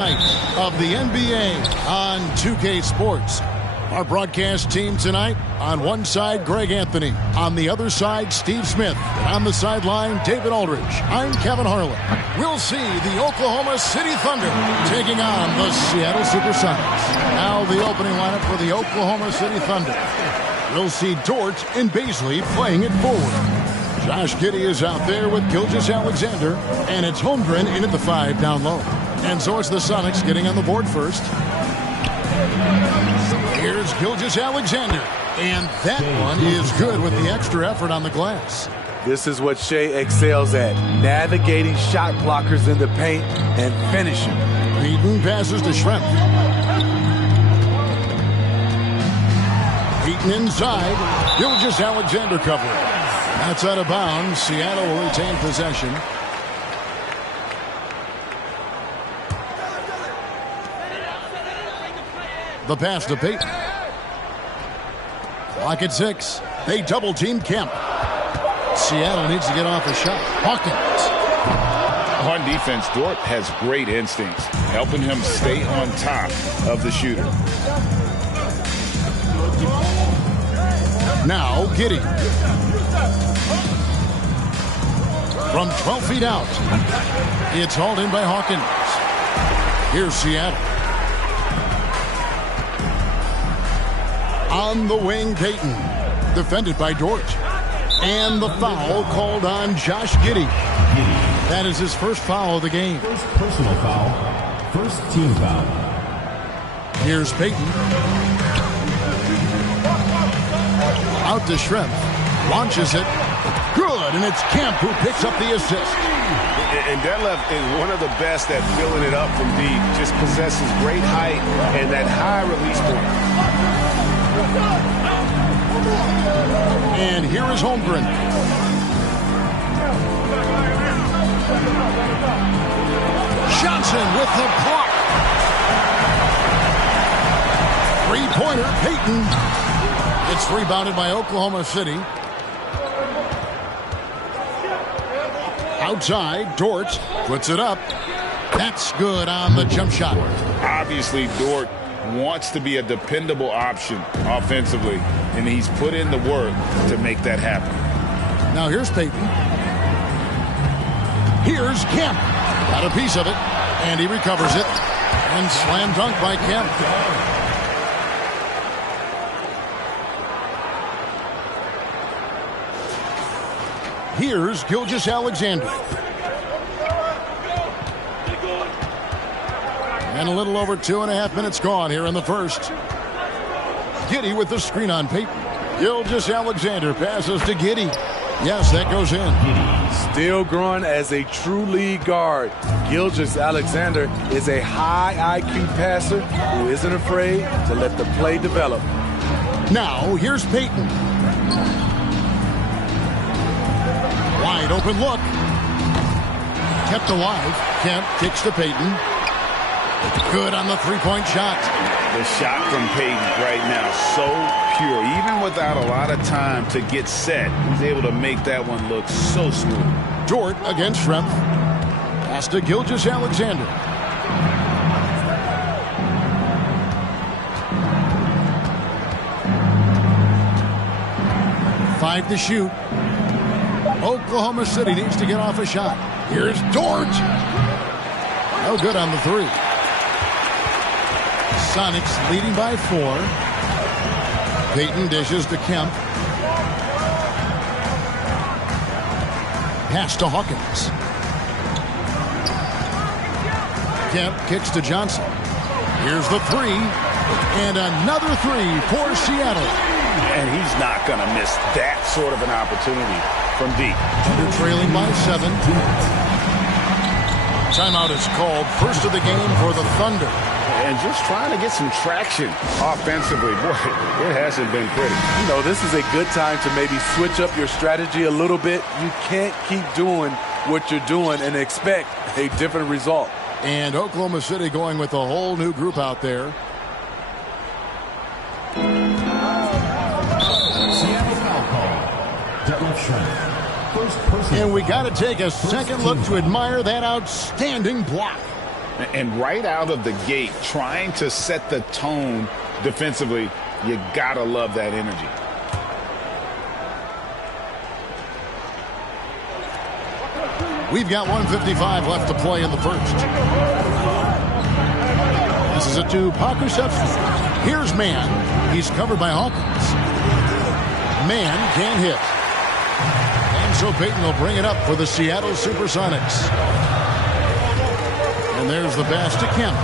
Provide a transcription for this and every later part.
Of the NBA on 2K Sports. Our broadcast team tonight, on one side, Greg Anthony. On the other side, Steve Smith. And on the sideline, David Aldridge. I'm Kevin Harlan. We'll see the Oklahoma City Thunder taking on the Seattle SuperSonics. Now the opening lineup for the Oklahoma City Thunder. We'll see Dort and Beasley playing it forward. Josh Giddey is out there with Gilgeous-Alexander. And it's Holmgren in at the 5 down low. And so it's the Sonics getting on the board first. Here's Gilgeous-Alexander. And that one is good with the extra effort on the glass. This is what Shea excels at. Navigating shot blockers in the paint and finishing. Beaton passes to Schrempf. Beaton inside. Gilgeous-Alexander covering. That's out of bounds. Seattle will retain possession. The pass to Payton. Clock at 6. They double team Kemp. Seattle needs to get off a shot. Hawkins. On defense, Dort has great instincts, helping him stay on top of the shooter. Now Giddey. From 12 feet out. It's hauled in by Hawkins. Here's Seattle. On the wing, Payton. Defended by Dort. And the foul called on Josh Giddey. That is his first foul of the game. First personal foul. First team foul. Here's Payton. Out to Schrempf. Launches it. Good, and it's Kemp who picks up the assist. And Detlef is one of the best at filling it up from deep. Just possesses great height and that high release point. And here is Holmgren. Johnson with the block. Three-pointer, Payton. It's rebounded by Oklahoma City. Outside, Dort puts it up. That's good on the jump shot. Obviously, Dort wants to be a dependable option offensively, and he's put in the work to make that happen. Now here's Payton. Here's Kemp. Got a piece of it, and he recovers it. And slam dunk by Kemp. Here's Gilgeous-Alexander. And a little over 2.5 minutes gone here in the first. Giddey with the screen on Payton. Gilgeous-Alexander passes to Giddey. Yes, that goes in. Still growing as a true lead guard. Gilgeous-Alexander is a high IQ passer who isn't afraid to let the play develop. Now, here's Payton. Wide open look. Kept alive. Kemp kicks to Payton. Good on the three-point shot. The shot from Payton right now, so pure. Even without a lot of time to get set, he's able to make that one look so smooth. Dort against Schrempf. Pass to Gilgeous-Alexander. Five to shoot. Oklahoma City needs to get off a shot. Here's Dort. No good on the three. Sonics leading by 4. Payton dishes to Kemp. Pass to Hawkins. Kemp kicks to Johnson. Here's the 3. And another 3 for Seattle. And he's not going to miss that sort of an opportunity from deep. They're trailing by 7. Timeout is called. First of the game for the Thunder. And just trying to get some traction offensively. Boy, it hasn't been pretty. You know, this is a good time to maybe switch up your strategy a little bit. You can't keep doing what you're doing and expect a different result. And Oklahoma City going with a whole new group out there. And we got to take a second look to admire that outstanding block. And right out of the gate, trying to set the tone defensively, you gotta love that energy. We've got 1:55 left to play in the first. This is it to Pakusevsky. Here's Mann. He's covered by Hawkins. Mann can't hit. And so Payton will bring it up for the Seattle SuperSonics. And there's the pass to Kemp.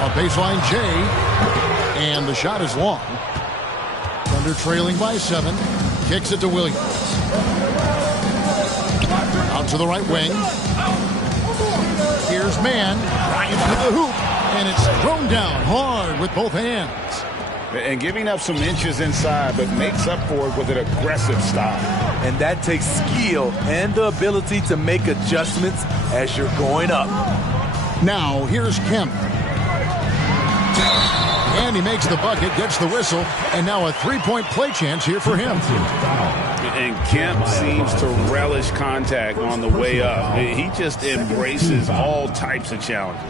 A baseline J. And the shot is long. Thunder trailing by 7. Kicks it to Williams. Out to the right wing. Here's Mann. Drives to the hoop. And it's thrown down hard with both hands. And giving up some inches inside, but makes up for it with an aggressive stop. And that takes skill and the ability to make adjustments as you're going up. Now, here's Kemp. And he makes the bucket, gets the whistle, and now a three-point play chance here for him. And Kemp seems to relish contact on the way up. He just embraces all types of challenges.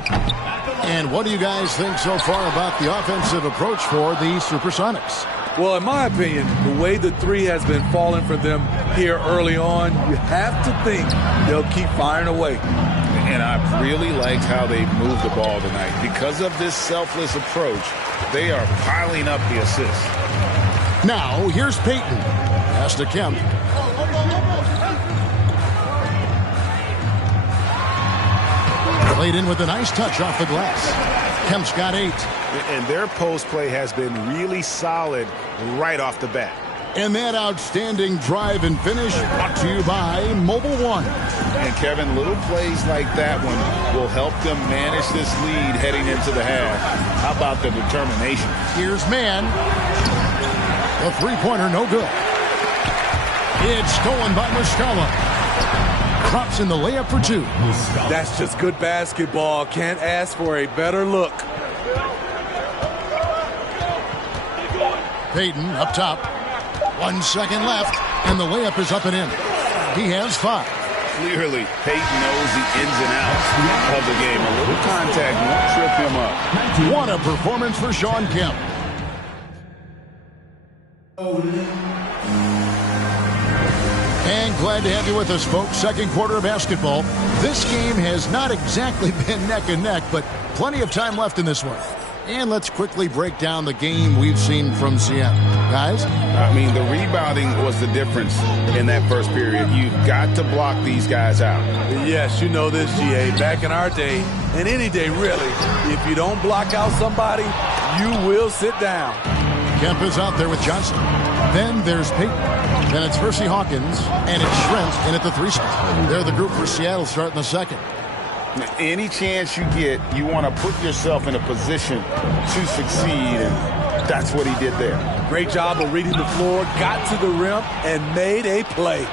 And what do you guys think so far about the offensive approach for the SuperSonics? Well, in my opinion, the way the three has been falling for them here early on, you have to think they'll keep firing away. And I really liked how they moved the ball tonight. Because of this selfless approach, they are piling up the assists. Now, here's Payton. Pass to Kemp. Laid in with a nice touch off the glass. Kemp's got 8. And their post play has been really solid right off the bat. And that outstanding drive and finish brought to you by Mobile One. And Kevin, little plays like that one will help them manage this lead heading into the half. How about the determination? Here's Mann. The three-pointer no good. It's stolen by Muscala. Drops in the layup for 2. That's just good basketball. Can't ask for a better look. Payton up top. 1 second left, and the layup is up and in. He has 5. Clearly, Payton knows the ins and outs of the game. A little contact won't trip him up. What a performance for Shawn Kemp. And glad to have you with us, folks. Second quarter of basketball. This game has not exactly been neck and neck, but plenty of time left in this one. And let's quickly break down the game we've seen from Seattle. Guys? I mean, the rebounding was the difference in that first period. You've got to block these guys out. Yes, you know this, GA. Back in our day, and any day really, if you don't block out somebody, you will sit down. Kemp is out there with Johnson. Then there's Payton. Then it's Percy Hawkins, and it's Schrempf in at the 3 spot. They're the group for Seattle starting the second. Any chance you get, you want to put yourself in a position to succeed, and that's what he did there. Great job of reading the floor, got to the rim, and made a play.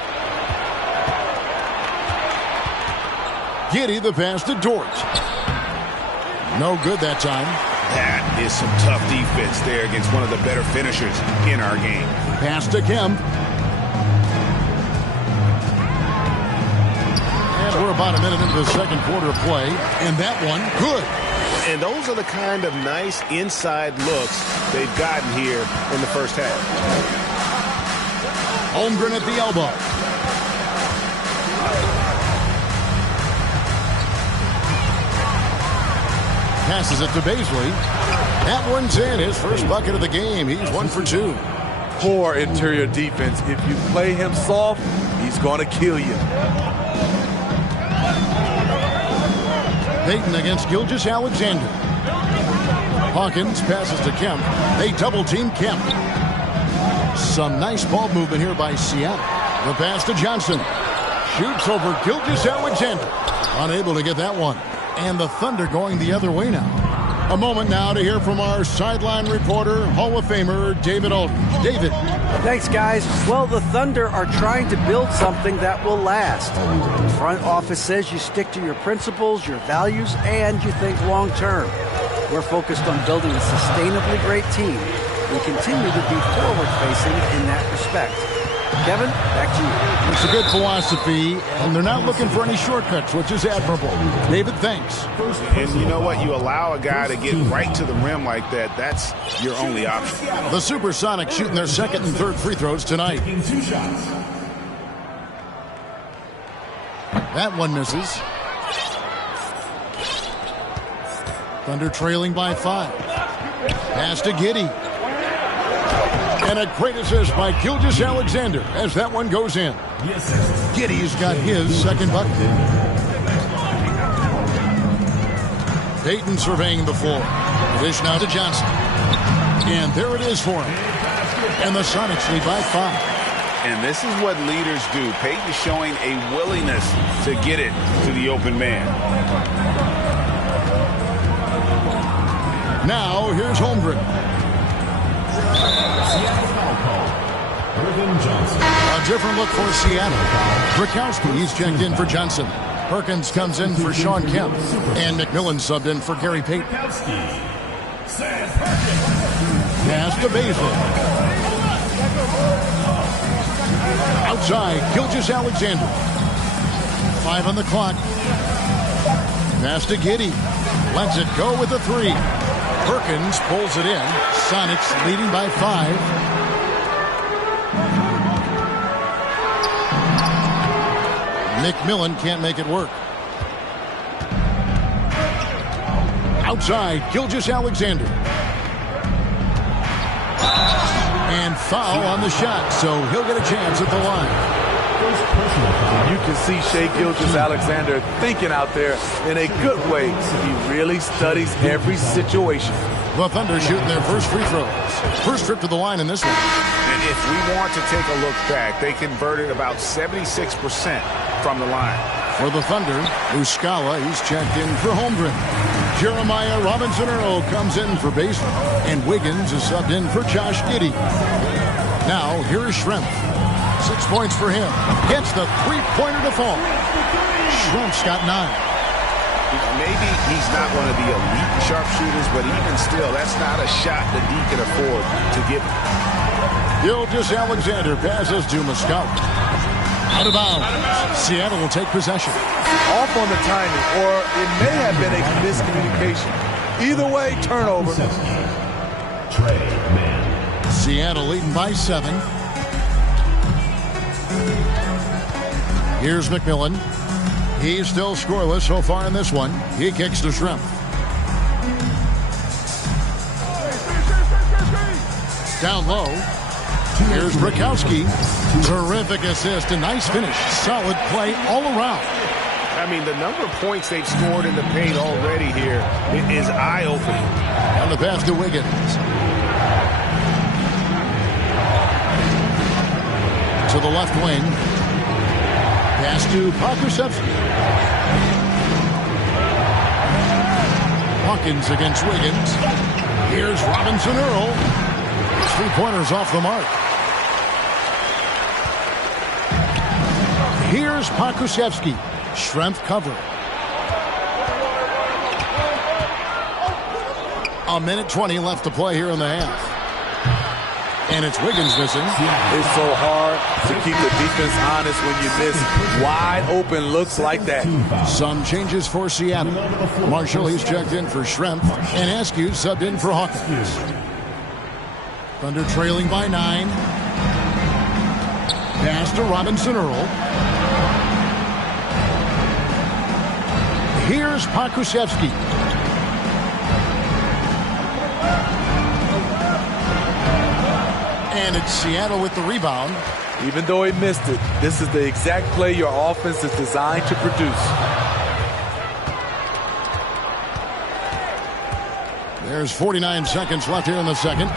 Giddey the pass to Dort. No good that time. That is some tough defense there against one of the better finishers in our game. Pass to Kemp. And we're about a minute into the second quarter of play. And that one, good. And those are the kind of nice inside looks they've gotten here in the first half. Holmgren at the elbow. Passes it to Baisley. That one's in. His first bucket of the game. He's 1 for 2. Poor interior defense. If you play him soft, he's going to kill you. Payton against Gilgeous-Alexander. Hawkins passes to Kemp. They double-team Kemp. Some nice ball movement here by Seattle. The pass to Johnson. Shoots over Gilgeous-Alexander. Unable to get that one. And the Thunder going the other way now. A moment now to hear from our sideline reporter, Hall of Famer David Aldridge. David. Thanks, guys. Well, the Thunder are trying to build something that will last. The front office says you stick to your principles, your values, and you think long term. We're focused on building a sustainably great team. and continue to be forward-facing in that respect. Kevin, back to you. It's a good philosophy, and they're not looking for any shortcuts, which is admirable. David, thanks. And you know what? You allow a guy to get right to the rim like that, that's your only option. The SuperSonic shooting their second and third free throws tonight. That one misses. Thunder trailing by 5. Pass to Giddey. And a great assist by Gilgeous-Alexander as that one goes in. Giddey's got his second bucket. Payton surveying the floor. Dish now to Johnson. And there it is for him. And the Sonics lead by 5. And this is what leaders do. Payton showing a willingness to get it to the open man. Now, here's Holmgren. A different look for Seattle. Brakowski, he's checked in for Johnson. Perkins comes in for Shawn Kemp. And McMillan subbed in for Gary Payton. Pass to Baisley. Outside, Gilgeous-Alexander. 5 on the clock. Pass to Giddey. Lets it go with a 3. Perkins pulls it in. Sonics leading by 5. McMillan can't make it work. Outside, Gilgeous-Alexander. And foul on the shot, so he'll get a chance at the line. You can see Shai Gilgeous-Alexander thinking out there in a good way. He really studies every situation. The Thunder shooting their first free throws. First trip to the line in this one. And if we want to take a look back, they converted about 76% from the line. For the Thunder, Muscala, he's checked in for Holmgren. Jeremiah Robinson-Earl comes in for Basin. And Wiggins is subbed in for Josh Giddey. Now, here is Schrempf. 6 points for him. Gets the three-pointer to fall. Schrempf's got 9. Maybe he's not one of the elite sharpshooters, but even still, that's not a shot that he can afford to give. Gilgeous-Alexander passes to Muscala. Out of bounds. Seattle will take possession. Off on the timing, or it may have been a miscommunication. Either way, turnover. Seattle leading by 7. Here's McMillan. He's still scoreless so far in this one. He kicks to Schrempf. Down low. Here's Brakowski. Terrific assist. A nice finish. Solid play all around. I mean, the number of points they've scored in the paint already here is eye-opening. And the pass to Wiggins. To the left wing. Pass to Pokusevski. Hawkins against Wiggins. Here's Robinson-Earl. 3-pointers off the mark. Here's Pokusevski. Schrempf cover. 1:20 left to play here in the half. And it's Wiggins missing. It's so hard to keep the defense honest when you miss wide open looks like that. Some changes for Seattle. Marshall, he's checked in for Schrempf. And Askew subbed in for Hawkins. Thunder trailing by 9. Pass to Robinson-Earl. Here's Pokusevski. And it's Seattle with the rebound. Even though he missed it, this is the exact play your offense is designed to produce. There's 49 seconds left here in the second.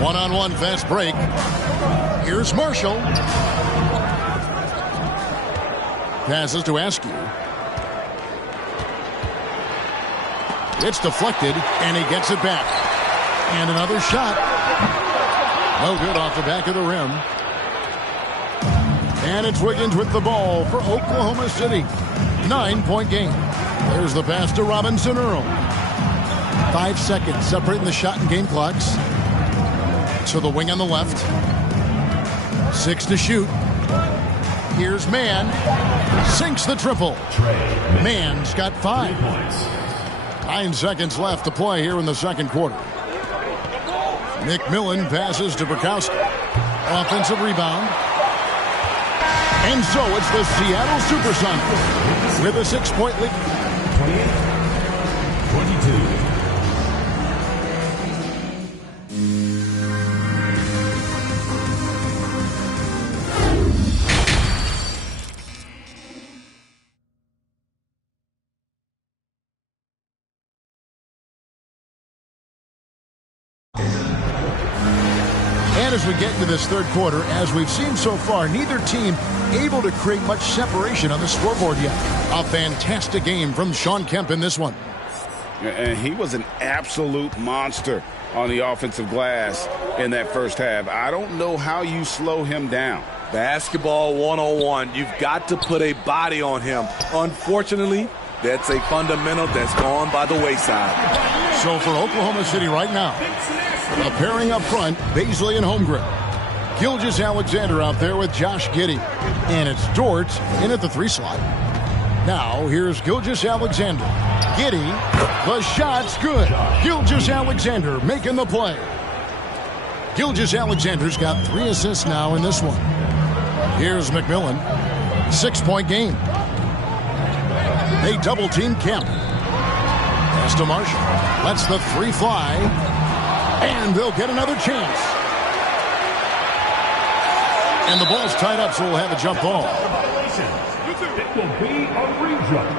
One-on-one fast break. Here's Marshall. Passes to Askew. It's deflected, and he gets it back. And another shot. No good off the back of the rim. And it's Wiggins with the ball for Oklahoma City. 9-point game. There's the pass to Robinson-Earl. 5 seconds separating the shot and game clocks. To the wing on the left. 6 to shoot. Here's Mann. Sinks the triple. Mann's got 5. 9 seconds left to play here in the second quarter. McMillan passes to Bukowski. Offensive rebound. And so it's the Seattle SuperSonics with a 6-point lead. 28-22. And as we get into this third quarter, as we've seen so far, neither team able to create much separation on the scoreboard yet. A fantastic game from Shawn Kemp in this one. And he was an absolute monster on the offensive glass in that first half. I don't know how you slow him down. Basketball 101. You've got to put a body on him. Unfortunately, that's a fundamental that's gone by the wayside. So for Oklahoma City right now, a pairing up front, Baisley and Holmgren. Gilgeous-Alexander out there with Josh Giddey. And it's Dort in at the 3 slot. Now here's Gilgeous-Alexander. Giddey, the shot's good. Gilgeous-Alexander making the play. Gilgeous-Alexander's got 3 assists now in this one. Here's McMillan. 6-point game. They double team Kemp. Pass to Marshall. Lets the 3 fly. And they'll get another chance. And the ball's tied up, so we'll have a jump ball. It will be a rejump.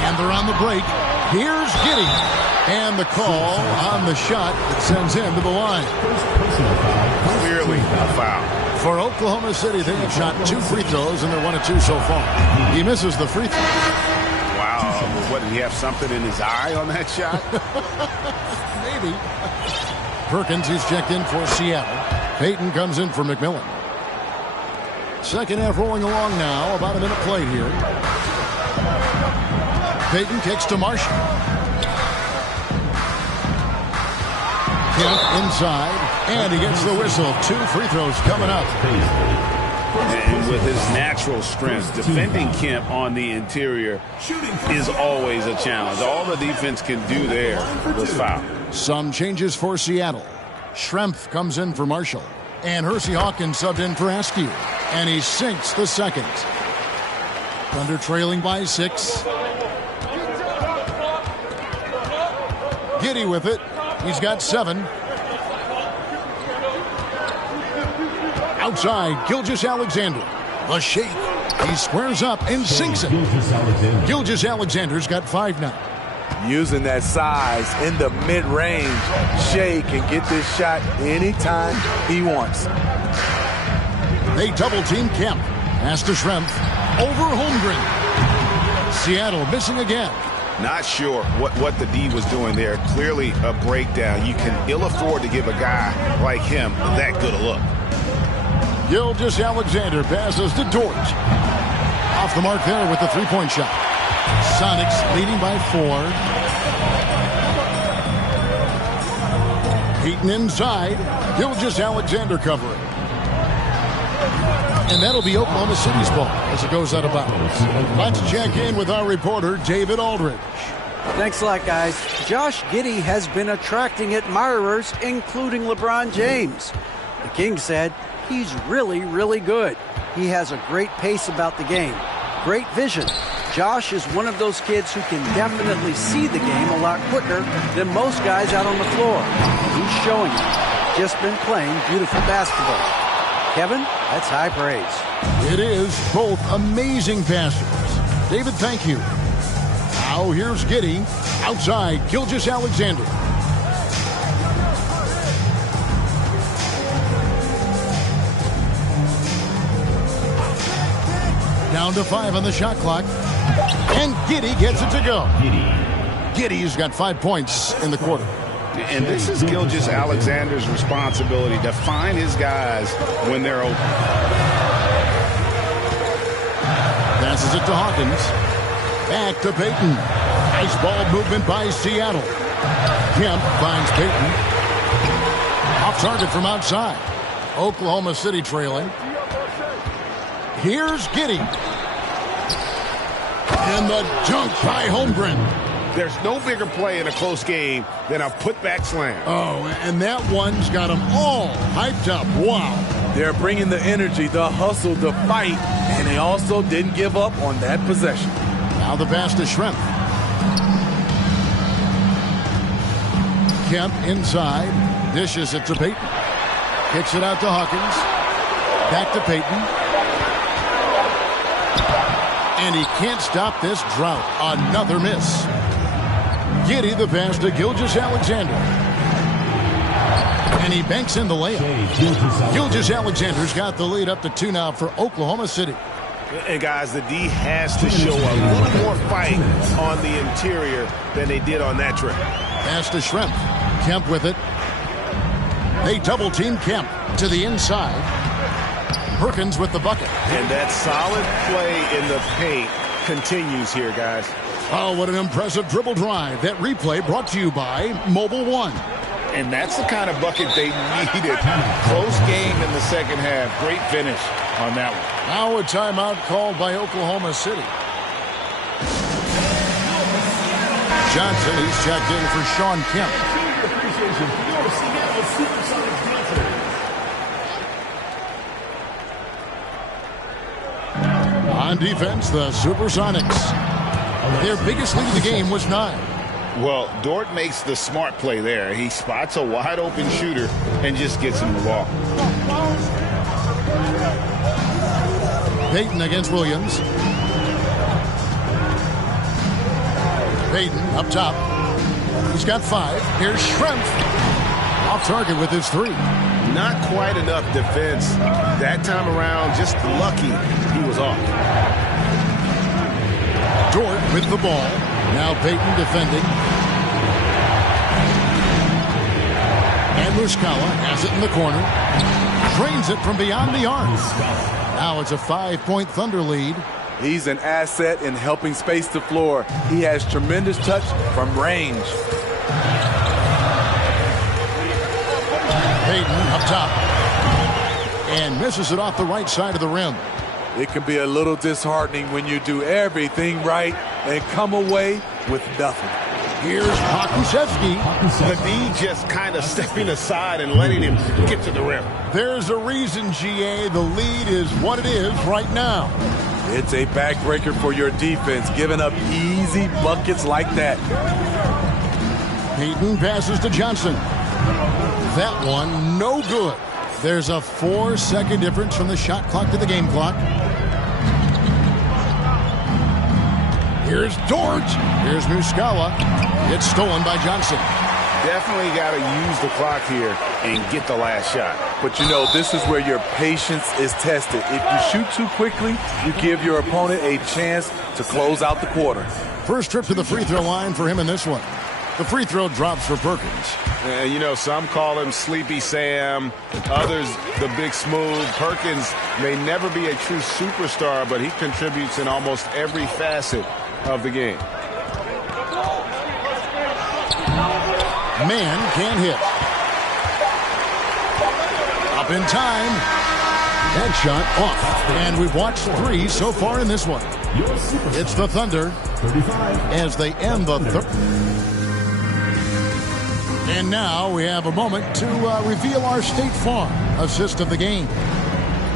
And they're on the break. Here's Giddey. And the call on the shot that sends him to the line. Clearly a foul. For Oklahoma City, they have shot 2 free throws, and they're 1 of 2 so far. He misses the free throw. Wow. What, did he have something in his eye on that shot? Maybe. Perkins, he's checked in for Seattle. Payton comes in for McMillan. Second half rolling along now. About a minute played here. Payton kicks to Marshall. Kemp inside, and he gets the whistle. 2 free throws coming up. And with his natural strength, defending Kemp on the interior is always a challenge. All the defense can do there was foul. Some changes for Seattle. Schrempf comes in for Marshall. And Hersey Hawkins subbed in for Askew. And he sinks the second. Thunder trailing by 6. Giddey with it. He's got 7. Outside, Gilgeous-Alexander. The shake. He squares up and sinks it. Gilgeous-Alexander's got 5 now. Using that size in the mid-range, Shea can get this shot anytime he wants. They double-team Kemp. Pass to Schrempf. Over Holmgren. Seattle missing again. Not sure what the D was doing there. Clearly a breakdown. You can ill afford to give a guy like him that good a look. Gilgeous-Alexander passes to Dort. Off the mark there with the 3-point shot. Sonics leading by 4. Payton inside. Gilgeous-Alexander covering. And that'll be Oklahoma City's ball as it goes out of bounds. Let's check in with our reporter, David Aldridge. Thanks a lot, guys. Josh Giddey has been attracting admirers, including LeBron James. The King said he's really, really good. He has a great pace about the game. Great vision. Josh is one of those kids who can definitely see the game a lot quicker than most guys out on the floor. He's showing it. Just been playing beautiful basketball. Kevin, that's high praise. It is. Both amazing passers. David, thank you. Now here's Giddey. Outside, Gilgeous-Alexander. Down to 5 on the shot clock. And Giddey gets it to go. Giddey's got 5 points in the quarter. And this is Gilgeous-Alexander's responsibility to find his guys when they're open. Passes it to Hawkins. Back to Payton. Nice ball movement by Seattle. Kemp finds Payton. Off target from outside. Oklahoma City trailing. Here's Giddey. And the dunk by Holmgren. There's no bigger play in a close game than a putback slam. Oh, and that one's got them all hyped up. Wow. They're bringing the energy, the hustle, the fight, and they also didn't give up on that possession. Now the pass to Schrempf. Kemp inside. Dishes it to Payton. Kicks it out to Hawkins. Back to Payton. And he can't stop this drought. Another miss. Giddey the pass to Gilgeous-Alexander. And he banks in the layup. Gilgeous-Alexander's got the lead up to 2 now for Oklahoma City. And guys, the D has to show a little more fight on the interior than they did on that trip. Pass to Schrempf. Kemp with it. They double team Kemp to the inside. Perkins with the bucket. And that solid play in the paint continues here, guys. Oh, what an impressive dribble drive. That replay brought to you by Mobile One. And that's the kind of bucket they needed. Close game in the second half. Great finish on that one. Now a timeout called by Oklahoma City. Johnson, he's checked in for Shawn Kemp. On defense, the SuperSonics. Their biggest lead of the game was 9. Well, Dort makes the smart play there. He spots a wide open shooter and just gets him the ball. Payton against Williams. Payton up top. He's got 5. Here's Schrempf. Off target with his 3. Not quite enough defense that time around. Just lucky he was off. Dort with the ball. Now Payton defending. And Muscala has it in the corner. Drains it from beyond the arc. Now it's a 5-point Thunder lead. He's an asset in helping space the floor. He has tremendous touch from range. Payton up top. And misses it off the right side of the rim. It can be a little disheartening when you do everything right and come away with nothing. Here's Pokusevski. The D just kind of stepping aside and letting him get to the rim. There's a reason, GA. The lead is what it is right now. It's a backbreaker for your defense, giving up easy buckets like that. Payton passes to Johnson. That one, no good. There's a 4-second difference from the shot clock to the game clock. Here's Dort. Here's Muscala. It's stolen by Johnson. Definitely got to use the clock here and get the last shot. But you know, this is where your patience is tested. If you shoot too quickly, you give your opponent a chance to close out the quarter. First trip to the free throw line for him in this one. The free throw drops for Perkins. You know, some call him Sleepy Sam, others the Big Smooth. Perkins may never be a true superstar, but he contributes in almost every facet of the game. Man can't hit. Up in time. That shot off. And we've watched 3 so far in this one. It's the Thunder as they end the third. And now we have a moment to reveal our State Farm assist of the game.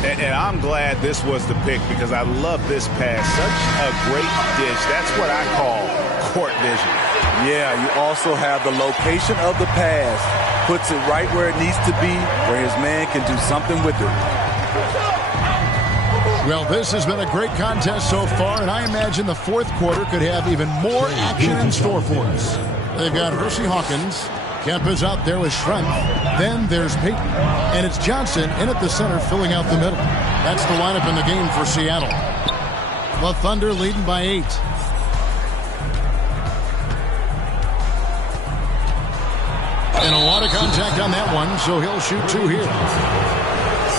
And I'm glad this was the pick because I love this pass. Such a great dish. That's what I call court vision. Yeah, you also have the location of the pass. Puts it right where it needs to be, where his man can do something with it. Well, this has been a great contest so far, and I imagine the fourth quarter could have even more action in store for us. They've got Hersey Hawkins. Kemp is out there with Schrempf. Then there's Payton. And it's Johnson in at the center filling out the middle. That's the lineup in the game for Seattle. The Thunder leading by 8. And a lot of contact on that one, so he'll shoot 2 here.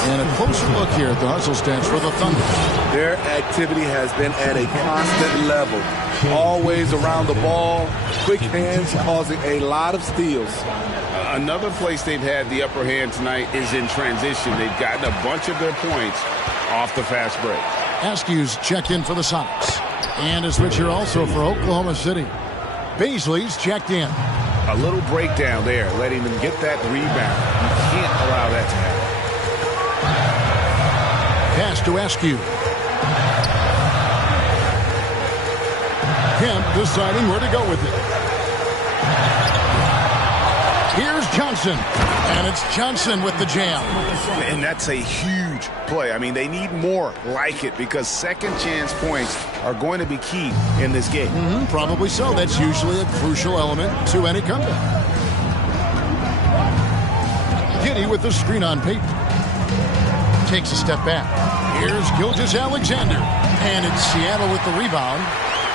And a closer look here at the hustle stats for the Thunder. Their activity has been at a constant level. Always around the ball, quick hands causing a lot of steals. Another place they've had the upper hand tonight is in transition. They've gotten a bunch of their points off the fast break. Askew's checked in for the Sonics. And a switch here also for Oklahoma City. Baisley's checked in. A little breakdown there, letting them get that rebound. You can't allow that to happen. Pass to Askew. Kemp deciding where to go with it. Here's Johnson. And it's Johnson with the jam. And that's a huge play. I mean, they need more like it because second chance points are going to be key in this game. Probably so. That's usually a crucial element to any comeback. Giddey with the screen on Payton. Takes a step back. Here's Gilgeous-Alexander. And it's Seattle with the rebound.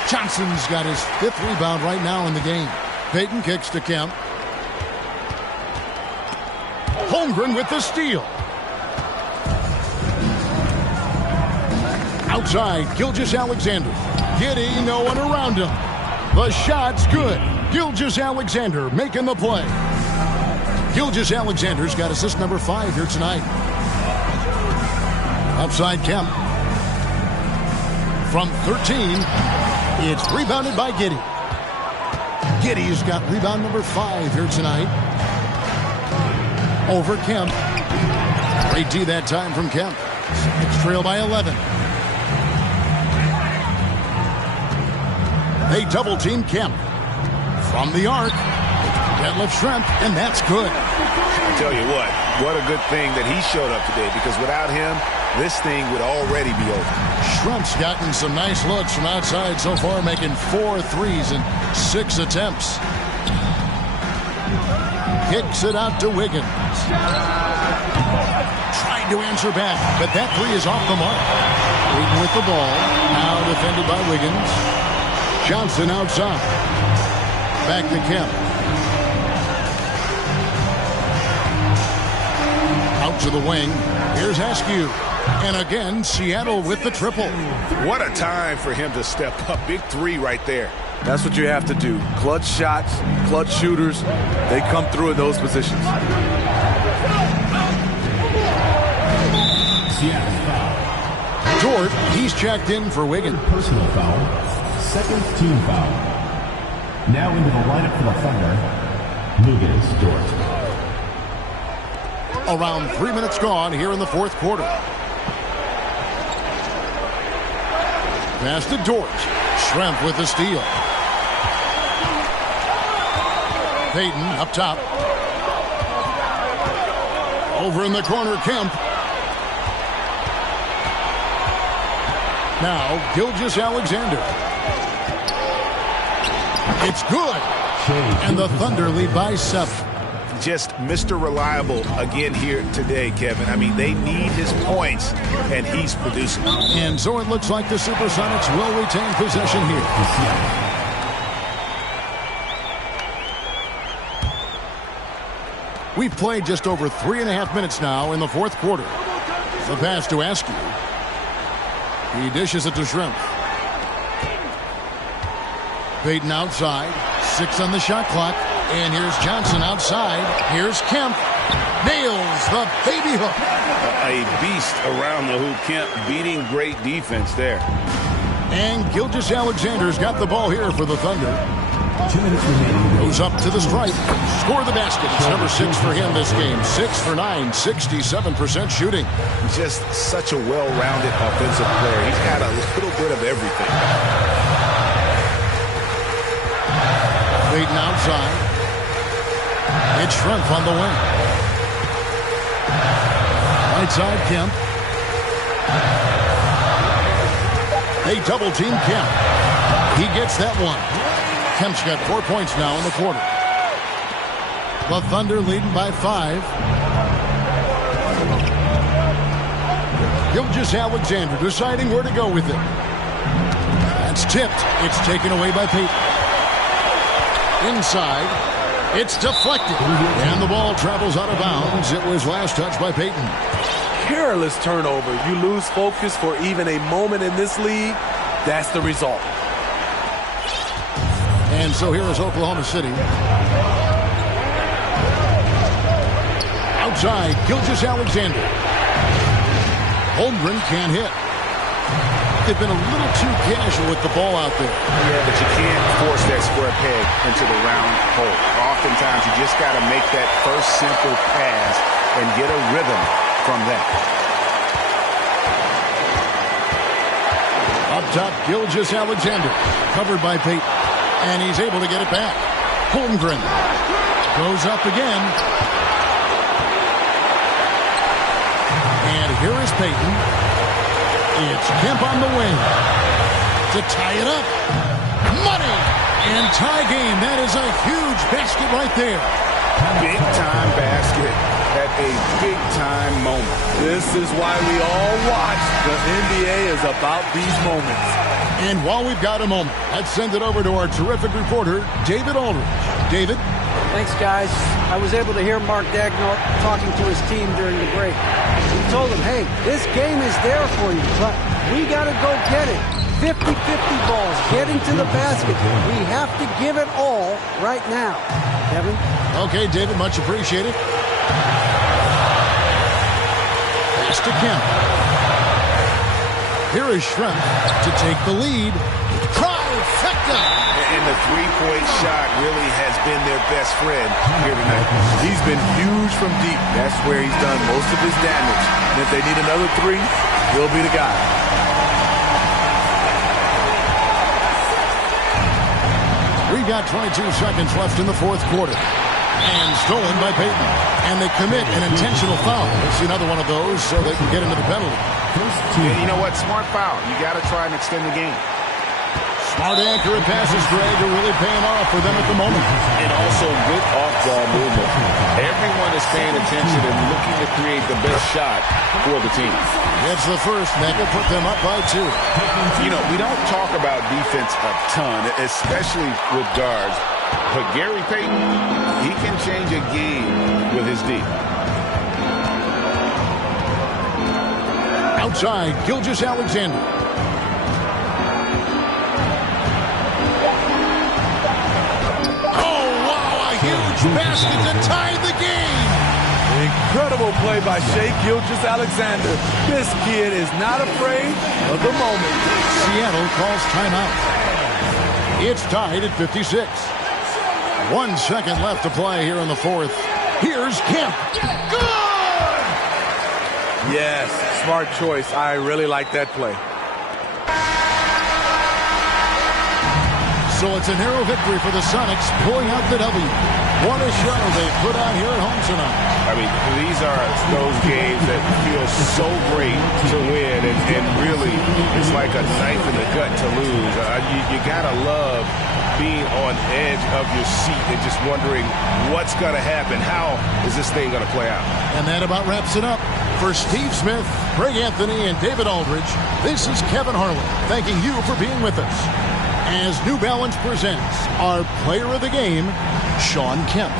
Johnson's got his 5th rebound right now in the game. Payton kicks to Kemp. Holmgren with the steal. Outside, Gilgeous-Alexander. Giddey, no one around him. The shot's good. Gilgeous-Alexander making the play. Gilgeous-Alexander's got assist number 5 here tonight. Outside Kemp. From 13, it's rebounded by Giddey. Giddey's got rebound number 5 here tonight. Over Kemp. Great D that time from Kemp. It's trail by 11. They double-team Kemp. From the arc, deadlift shrimp, and that's good. I tell you what a good thing that he showed up today because without him, this thing would already be over. Shrimp's gotten some nice looks from outside so far, making 4 threes in 6 attempts. Kicks it out to Wiggins. Trying to answer back, but that 3 is off the mark. Waiting with the ball. Now defended by Wiggins. Johnson outside. Back to Kemp. Out to the wing. Here's Askew. And again, Seattle with the triple. What a time for him to step up. Big 3 right there. That's what you have to do. Clutch shots, clutch shooters, they come through in those positions. Dort, he's checked in for Wiggins. Personal foul. Second team foul. Now into the lineup for the Thunder, Luguentz Dort. Around 3 minutes gone here in the 4th quarter. Pass to Dort. Shrimp with the steal. Payton up top. Over in the corner, Kemp. Now, Gilgeous-Alexander. It's good. And the Thunder lead by 7. Just Mr. Reliable again here today, Kevin. I mean, they need his points, and he's producing. And so it looks like the SuperSonics will retain possession here. We've played just over 3.5 minutes now in the 4th quarter. The pass to Askew. He dishes it to Shrimp. Payton outside. 6 on the shot clock. And here's Johnson outside. Here's Kemp. Nails the baby hook. A beast around the hoop. Kemp beating great defense there. And Gilgeous-Alexander's got the ball here for the Thunder. 2 minutes remaining. Goes up to the stripe. Score the basket. It's number 6 for him this game. 6 for 9. 67% shooting. Just such a well-rounded offensive player. He's got a little bit of everything. Payton outside. It's Shrimp on the wing. Right side, Kemp. They double-team Kemp. He gets that one. Kemp's got 4 points now in the quarter. The Thunder leading by 5. Gilgeous-Alexander deciding where to go with it. That's tipped. It's taken away by Payton. Inside. It's deflected. And the ball travels out of bounds. It was last touched by Payton. careless turnover. You lose focus for even a moment in this league. That's the result. And so here is Oklahoma City. Outside, Gilgeous-Alexander. Holmgren can't hit. They've been a little too casual with the ball out there. Yeah, but you can't force that square peg into the round hole. Oftentimes, you just got to make that first simple pass and get a rhythm from that. Up top, Gilgeous-Alexander. Covered by Peyton. And he's able to get it back. Holmgren goes up again. And here is Peyton. It's Kemp on the wing to tie it up. Money and tie game. That is a huge basket right there. Big time basket at a big time moment. This is why we all watch. The NBA is about these moments. And while we've got a moment, let's send it over to our terrific reporter, David Aldridge. David? Thanks, guys. I was able to hear Mark Daigneault talking to his team during the break. He told them, hey, this game is there for you, but we got to go get it. 50-50 balls, get into the basket. We have to give it all right now. Kevin? Okay, David, much appreciated. Pass to Kemp. Here is Schrempf to take the lead. Trifecta! And the three-point shot really has been their best friend here tonight. He's been huge from deep. That's where he's done most of his damage. And if they need another three, he'll be the guy. We've got 22 seconds left in the fourth quarter. And stolen by Peyton. And they commit an intentional foul. Let's see another one of those so they can get into the penalty. Yeah, you know what? Smart foul. You got to try and extend the game. Smart accurate passes, Greg, are really paying off for them at the moment. And also good off-ball movement. Everyone is paying attention and looking to create the best shot for the team. It's the first, and that will put them up by 2. You know, we don't talk about defense a ton, especially with guards. But Gary Payton, he can change a game with his D. Outside, Gilgeous-Alexander. Basket to tie the game. Incredible play by Shai Gilgeous-Alexander. This kid is not afraid of the moment. Seattle calls timeout. It's tied at 56. 1 second left to play here in the fourth. Here's Kemp. Good! Yes, smart choice. I really like that play. So it's a narrow victory for the Sonics, pulling out the W. What a show they put on here at home tonight. I mean, these are those games that feel so great to win, and really, it's like a knife in the gut to lose. You gotta love being on edge of your seat and just wondering what's gonna happen. How is this thing gonna play out? And that about wraps it up. For Steve Smith, Greg Anthony, and David Aldridge, this is Kevin Harlan, thanking you for being with us. As New Balance presents our player of the game, Shawn Kemp.